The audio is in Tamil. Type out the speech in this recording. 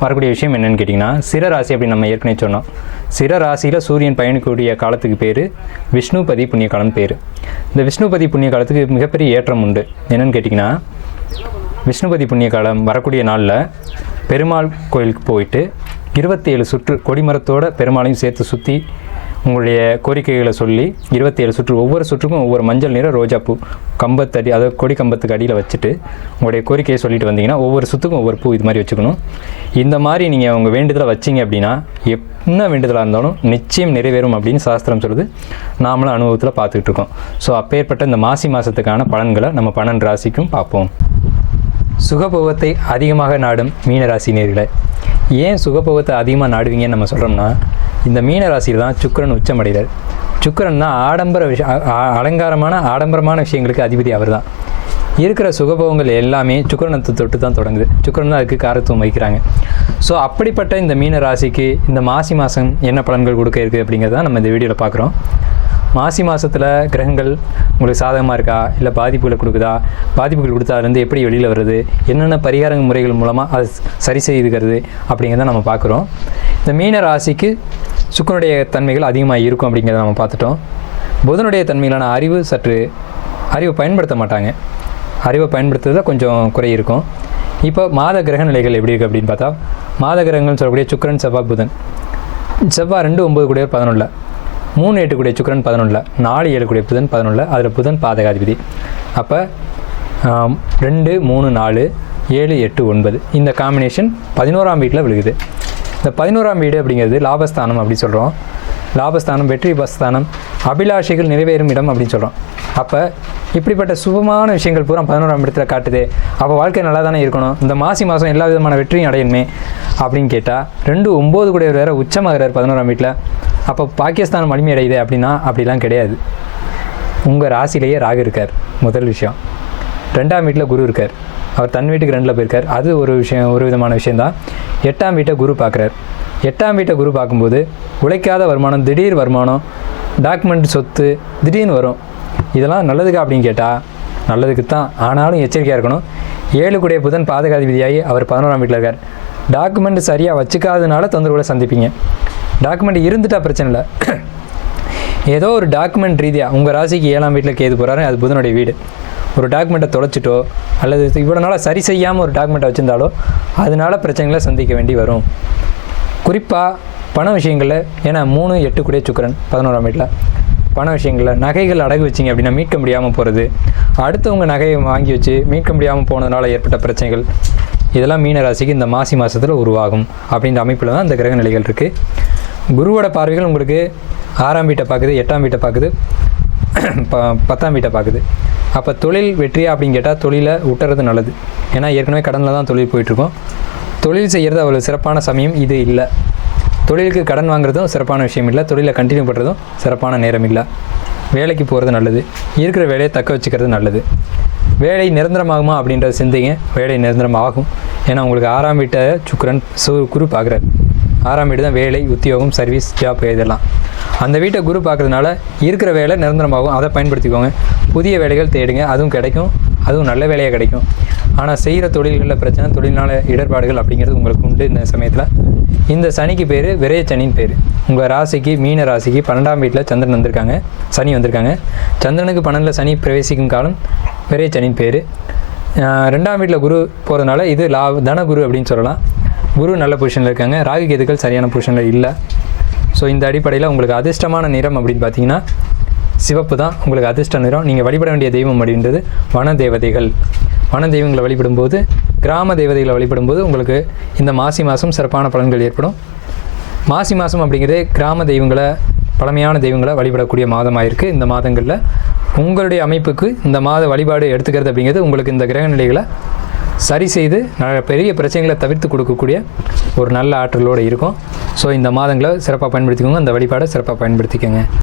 வரக்கூடிய விஷயம் என்னென்னு கேட்டிங்கன்னா சிர ராசி அப்படின்னு நம்ம ஏற்கனவே சொன்னோம். சிர ராசியில் சூரியன் பயணிக்கக்கூடிய காலத்துக்கு பேர் விஷ்ணுபதி புண்ணிய காலம் பேர். இந்த விஷ்ணுபதி புண்ணிய காலத்துக்கு மிகப்பெரிய ஏற்றம் உண்டு. என்னென்னு கேட்டிங்கன்னா விஷ்ணுபதி புண்ணிய காலம் வரக்கூடிய நாளில் பெருமாள் கோயிலுக்கு போயிட்டு இருபத்தி ஏழு சுற்று கொடிமரத்தோட பெருமாளையும் சேர்த்து சுற்றி உங்களுடைய கோரிக்கைகளை சொல்லி இருபத்தி ஏழு சுற்று ஒவ்வொரு சுற்றுக்கும் ஒவ்வொரு மஞ்சள் நிற ரோஜாப்பூ கம்பத்தடி அதாவது கொடி கம்பத்துக்கு அடியில் வச்சுட்டு உங்களுடைய கோரிக்கையை சொல்லிட்டு வந்தீங்கன்னா ஒவ்வொரு சுற்றுக்கும் ஒவ்வொரு பூ இது மாதிரி வச்சுக்கணும். இந்த மாதிரி நீங்கள் உங்கள் வேண்டுதலை வச்சீங்க அப்படின்னா என்ன வேண்டுதலாக இருந்தாலும் நிச்சயம் நிறைவேறும் அப்படின்னு சாஸ்திரம் சொல்லுது. நாமளும் அனுபவத்தில் பார்த்துக்கிட்டு இருக்கோம். ஸோ அப்பேற்பட்ட இந்த மாசி மாதத்துக்கான பலன்களை நம்ம பன்னெண்டு ராசிக்கும் பார்ப்போம். சுகபோகத்தை அதிகமாக நாடும் மீனராசி நேர்களே ஏன் சுகபோகத்தை அதிகமாக நாடுவீங்கன்னு நம்ம சொல்கிறோம்னா இந்த மீனராசியில் தான் சுக்கிரன் உச்சமடைகிறார். சுக்கரன் தான் ஆடம்பர விஷ அலங்காரமான ஆடம்பரமான விஷயங்களுக்கு அதிபதி அவர் தான் இருக்கிற சுகபோகங்கள் எல்லாமே சுக்கிரனத்தை தொட்டு தான் தொடங்குது. சுக்கரன் தான் அதுக்கு காரத்துவம் வைக்கிறாங்க ஸோ அப்படிப்பட்ட இந்த மீன ராசிக்கு இந்த மாசி மாதம் என்ன பலன்கள் கொடுக்க இருக்குது அப்படிங்கிறத நம்ம இந்த வீடியோவில் பார்க்குறோம். மாசி மாதத்தில் கிரகங்கள் உங்களுக்கு சாதகமாக இருக்கா? இல்லை பாதிப்புகளை கொடுக்குதா? பாதிப்புகள் கொடுத்தாலேருந்து எப்படி வெளியில் வருது என்னென்ன பரிகார முறைகள் மூலமாக அது சரி செய்துக்கிறது அப்படிங்கிறத நம்ம பார்க்குறோம். இந்த மீன ராசிக்கு சுக்கனுடைய தன்மைகள் அதிகமாக இருக்கும் அப்படிங்கிறத நம்ம பார்த்துட்டோம். புதனுடைய தன்மையிலான அறிவு சற்று அறிவை பயன்படுத்த மாட்டாங்க. அறிவை பயன்படுத்துறதுல கொஞ்சம் குறை இருக்கும். இப்போ மாத கிரக நிலைகள் எப்படி இருக்குது அப்படின்னு பார்த்தா மாத கிரகங்கள்னு சொல்லக்கூடிய சுக்கிரன் செவ்வாய் புதன். செவ்வாய் ரெண்டு ஒம்பது கூட பதினொன்றில் மூணு எட்டு கூடிய சுக்கிரன் பதினொன்றில் நாலு ஏழு கூடிய புதன் பதினொன்றில் அதில் புதன் பாதகாதிபதி. அப்போ ரெண்டு மூணு நாலு ஏழு எட்டு ஒன்பது. இந்த காம்பினேஷன் பதினோராம் வீட்டில் விழுகுது. இந்த பதினோராம் வீடு அப்படிங்கிறது லாபஸ்தானம் அப்படி சொல்கிறோம் லாபஸ்தானம் வெற்றி பஸ்தானம் அபிலாஷைகள் நிறைவேறும் இடம் அப்படின்னு சொல்கிறோம் அப்போ இப்படிப்பட்ட சுபமான விஷயங்கள் பூரா பதினோராம் இடத்துல காட்டுது. அப்போ வாழ்க்கை நல்லா தானே இருக்கணும்? இந்த மாசி மாதம் எல்லா விதமான வெற்றியும் அடையணுமே அப்படின்னு கேட்டால் ரெண்டு ஒம்பது கூட வேறு உச்சமாகிறார் பதினோராம் வீட்டில் அப்போ பாகிஸ்தான் வலிமையடையுது அப்படின்னா அப்படிலாம் கிடையாது. உங்கள் ராசிலேயே ராகு இருக்கார் முதல் விஷயம். ரெண்டாம் வீட்டில் குரு இருக்கார். அவர் தன் வீட்டுக்கு ரெண்டில் போயிருக்கார். அது ஒரு விஷயம் ஒரு விதமான விஷயந்தான் எட்டாம் வீட்டை குரு பார்க்குறார். எட்டாம் வீட்டை குரு பார்க்கும்போது உழைக்காத வருமானம் திடீர் வருமானம் டாக்குமெண்ட் சொத்து திடீர்னு வரும். இதெல்லாம் நல்லதுக்கா அப்படின்னு கேட்டால் நல்லதுக்கு தான் ஆனாலும் எச்சரிக்கையாக இருக்கணும். ஏழு குடைய புதன் பாதகாதிபதியாகி அவர் பதினோராம் வீட்டில் இருக்கார். டாக்குமெண்ட் சரியாக வச்சுக்காதனால தொந்தரவுகளை சந்திப்பீங்க. டாக்குமெண்ட் இருந்துட்டா பிரச்சனை இல்லை. ஏதோ ஒரு டாக்குமெண்ட் ரீதியாக உங்கள் ராசிக்கு ஏழாம் வீட்டில் கேது போகிறாரு அது புதனுடைய வீடு. ஒரு டாக்குமெண்ட்டை தொலைச்சிட்டோ அல்லது இவ்வளோ நாளாக சரி செய்யாமல் ஒரு டாக்குமெண்ட்டை வச்சுருந்தாலோ அதனால பிரச்சனைகளை சந்திக்க வேண்டி வரும். குறிப்பாக பண விஷயங்களில் ஏன்னா மூணு எட்டு கூடிய சுக்கிரன் பதினோராம் வீட்டில் பண விஷயங்களில் நகைகள் அடகு வச்சிங்க அப்படின்னா மீட்க முடியாமல் போகிறது அடுத்தவங்க நகையை வாங்கி வச்சு மீட்க முடியாமல் போனதுனால ஏற்பட்ட பிரச்சனைகள். இதெல்லாம் மீன ராசிக்கு இந்த மாசி மாதத்தில் உருவாகும். அப்படின்ற அமைப்பில் தான் இந்த கிரக நிலைகள் இருக்குது குருவோட பார்வைகள் உங்களுக்கு ஆறாம் வீட்டை பார்க்குது எட்டாம் வீட்டை பார்க்குது ப பத்தாம் வீட்டை பார்க்குது. அப்போ தொழில் வெற்றியா அப்படின்னு கேட்டால் தொழிலை விட்டுறது நல்லது. ஏன்னா ஏற்கனவே கடனில் தான் தொழில் போயிட்டுருக்கோம். தொழில் செய்கிறது அவ்வளோ சிறப்பான சமயம் இது இல்லை. தொழிலுக்கு கடன் வாங்குறதும் சிறப்பான விஷயம் இல்லை. தொழிலை கண்டினியூ பண்ணுறதும் சிறப்பான நேரம் இல்லை. வேலைக்கு போகிறது நல்லது. இருக்கிற வேலையை தக்க வச்சுக்கிறது நல்லது. வேலை நிரந்தரமாகுமா அப்படின்றத சிந்திங்க. வேலை நிரந்தரமாகும். ஏன்னா உங்களுக்கு ஆறாம் வீட்டை சுக்கரன் சு குரு பார்க்குறாரு. ஆறாம் வீடு தான் வேலை உத்தியோகம் சர்வீஸ் ஜாப் இதெல்லாம். அந்த வீட்டை குரு பார்க்குறதுனால இருக்கிற வேலை நிரந்தரமாகும். அதை பயன்படுத்திக்கோங்க. புதிய வேலைகள் தேடுங்க. அதுவும் கிடைக்கும். அதுவும் நல்ல வேலையாக கிடைக்கும். ஆனால் செய்கிற தொழில்களில் பிரச்சனை தொழில்னால இடர்பாடுகள் அப்படிங்கிறது உங்களுக்கு உண்டு இந்த சமயத்தில். இந்த சனிக்கு பேர் விரைய சனின்னு பேர். உங்கள் ராசிக்கு மீன ராசிக்கு பன்னெண்டாம் வீட்டில் சந்திரன் வந்திருக்காங்க. சனி வந்திருக்காங்க. சந்திரனுக்கு பன்னெண்டில் சனி பிரவேசிக்கும் காலம் விரைய சனின்னு பேர். ரெண்டாம் வீட்டில் குரு போகிறதுனால இது லா தன குரு அப்படின்னு சொல்லலாம். குரு நல்ல பொசிஷனில் இருக்காங்க. ராகு கேதுக்கள் சரியான பொசிஷனில் இல்லை. ஸோ இந்த அடிப்படையில் உங்களுக்கு அதிர்ஷ்டமான நிறம் அப்படின்னு பார்த்தீங்கன்னா சிவப்பு தான். உங்களுக்கு அதிர்ஷ்ட நிறம். நீங்கள் வழிபட வேண்டிய தெய்வம் அப்படின்றது வன தேவதைகள். வன தெய்வங்களை வழிபடும்போது கிராம தேவதைகளை வழிபடும்போது உங்களுக்கு இந்த மாசி மாதம் சிறப்பான பலன்கள் ஏற்படும். மாசி மாதம் அப்படிங்கிறது கிராம தெய்வங்களை பழமையான தெய்வங்களை வழிபடக்கூடிய மாதமாக இருக்குது இந்த மாதங்களில் உங்களுடைய அமைப்புக்கு இந்த மாத வழிபாடு எடுத்துக்கிறது அப்படிங்கிறது உங்களுக்கு இந்த கிரக நிலைகளை சரி செய்து ந- பெரிய பிரச்சனைகளை தவிர்த்து கொடுக்கக்கூடிய ஒரு நல்ல ஆற்றலோடு இருக்கும். ஸோ இந்த மாதங்களை சிறப்பாக பயன்படுத்திக்கோங்க. அந்த வழிபாடை சிறப்பாக பயன்படுத்திக்கோங்க.